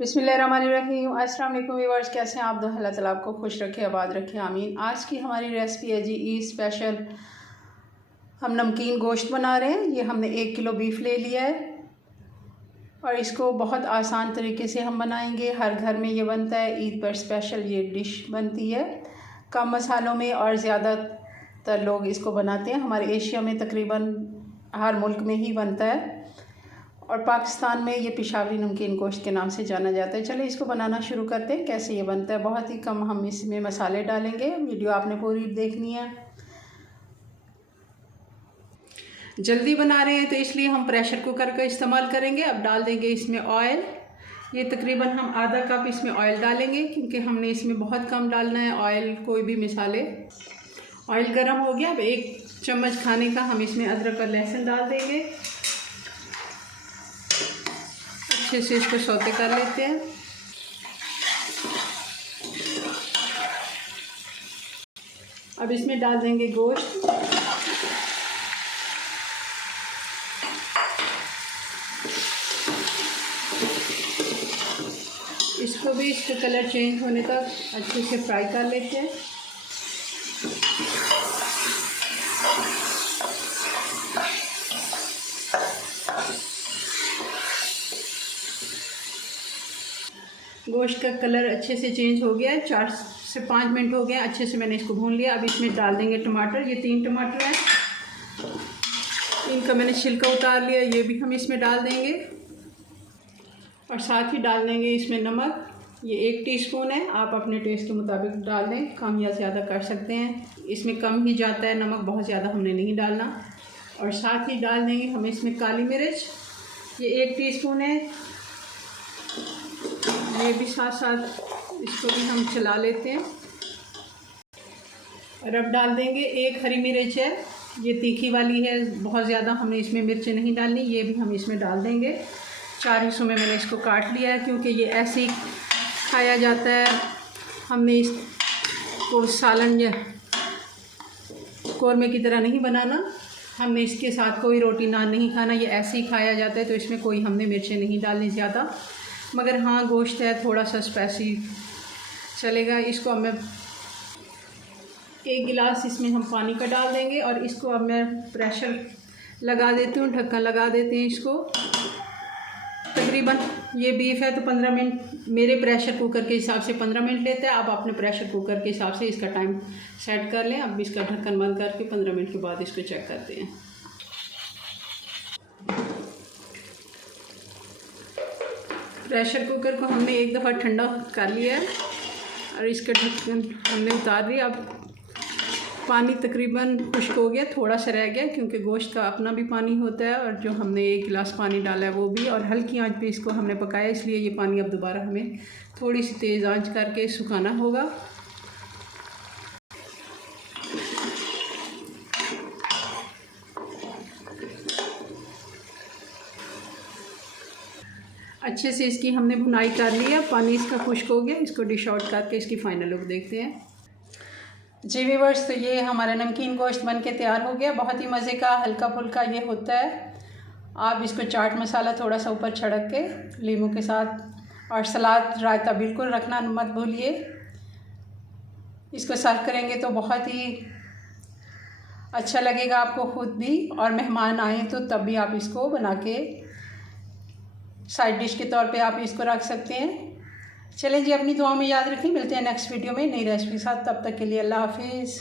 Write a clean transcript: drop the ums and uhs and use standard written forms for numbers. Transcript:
बिस्मिल्लाहिर्रहमानिर्रहीम। अस्सलाम वालेकुम व्यूअर्स, कैसे हैं आप? अल्लाह ताला आपको खुश रखे, आबाद रखे, आमीन। आज की हमारी रेसिपी है जी ईद स्पेशल। हम नमकीन गोश्त बना रहे हैं। ये हमने 1 किलो बीफ ले लिया है और इसको बहुत आसान तरीके से हम बनाएंगे। हर घर में ये बनता है, ईद पर स्पेशल ये डिश बनती है, कम मसालों में, और ज़्यादातर लोग इसको बनाते हैं। हमारे एशिया में तकरीबन हर मुल्क में ही बनता है और पाकिस्तान में ये पेशावरी नमकीन गोश्त के नाम से जाना जाता है। चलिए इसको बनाना शुरू करते हैं। कैसे ये बनता है? बहुत ही कम हम इसमें मसाले डालेंगे। वीडियो आपने पूरी देखनी है। जल्दी बना रहे हैं तो इसलिए हम प्रेशर कुकर का इस्तेमाल करेंगे। अब डाल देंगे इसमें ऑयल। ये तकरीबन हम आधा कप इसमें ऑयल डालेंगे क्योंकि हमने इसमें बहुत कम डालना है ऑयल, कोई भी मिसाले। ऑयल गर्म हो गया। अब 1 चम्मच खाने का हम इसमें अदरक और लहसुन डाल देंगे। अच्छे से इसको सौते कर लेते हैं। अब इसमें डाल देंगे गोश्त। इसको भी इसका कलर चेंज होने तक अच्छे से फ्राई कर लेते हैं। गोश्त का कलर अच्छे से चेंज हो गया है। 4 से 5 मिनट हो गए, अच्छे से मैंने इसको भून लिया। अब इसमें डाल देंगे टमाटर। ये 3 टमाटर हैं, इनका मैंने छिलका उतार लिया, ये भी हम इसमें डाल देंगे। और साथ ही डाल देंगे इसमें नमक। ये 1 टीस्पून है, आप अपने टेस्ट के मुताबिक डाल दें, कम या ज़्यादा कर सकते हैं। इसमें कम ही जाता है नमक, बहुत ज़्यादा हमने नहीं डालना। और साथ ही डाल देंगे हम इसमें काली मिर्च। ये 1 टीस्पून है, ये भी साथ साथ इसको भी हम चला लेते हैं। और अब डाल देंगे 1 हरी मिर्च है, ये तीखी वाली है, बहुत ज़्यादा हमने इसमें मिर्च नहीं डालनी। ये भी हम इसमें डाल देंगे। 4 हिस्सों में मैंने इसको काट लिया है क्योंकि ये ऐसे ही खाया जाता है। हमने इसको सालन या कौरमे की तरह नहीं बनाना। हमने इसके साथ कोई रोटी नान नहीं खाना, ये ऐसे ही खाया जाता है, तो इसमें कोई हमने मिर्चें नहीं डालनी ज़्यादा। मगर हाँ, गोश्त है, थोड़ा सा स्पाइसी चलेगा। इसको अब मैं 1 गिलास इसमें हम पानी का डाल देंगे और इसको अब मैं प्रेशर लगा देती हूँ, ढक्कन लगा देते हैं इसको। तकरीबन ये बीफ है तो 15 मिनट मेरे प्रेशर कुकर के हिसाब से 15 मिनट लेते हैं। आप अपने प्रेशर कुकर के हिसाब से इसका टाइम सेट कर लें। अब इसका ढक्कन बंद करके 15 मिनट के बाद इसको चेक करते हैं। प्रेशर कुकर को हमने एक दफ़ा ठंडा कर लिया है और इसका ढक्कन हमने उतार दिया। अब पानी तकरीबन खुश्क हो गया, थोड़ा सा रह गया क्योंकि गोश्त का अपना भी पानी होता है और जो हमने 1 गिलास पानी डाला है वो भी। और हल्की आंच पे इसको हमने पकाया, इसलिए ये पानी अब दोबारा हमें थोड़ी सी तेज़ आंच करके सुखाना होगा। अच्छे से इसकी हमने भुनाई कर ली है, पानी इसका खुश्क हो गया। इसको डिश आउट करके इसकी फ़ाइनल लुक देखते हैं। जी व्यूअर्स, तो ये हमारा नमकीन गोश्त बन के तैयार हो गया। बहुत ही मज़े का हल्का फुल्का ये होता है। आप इसको चाट मसाला थोड़ा सा ऊपर छिड़क के लीमू के साथ, और सलाद रायता बिल्कुल रखना मत भूलिए। इसको सर्व करेंगे तो बहुत ही अच्छा लगेगा आपको खुद भी, और मेहमान आए तो तब भी आप इसको बना के साइड डिश के तौर पे आप इसको रख सकते हैं। चलें जी, अपनी दुआ में याद रखें। मिलते हैं नेक्स्ट वीडियो में नई रेसिपी के साथ। तब तक के लिए अल्लाह हाफिज़।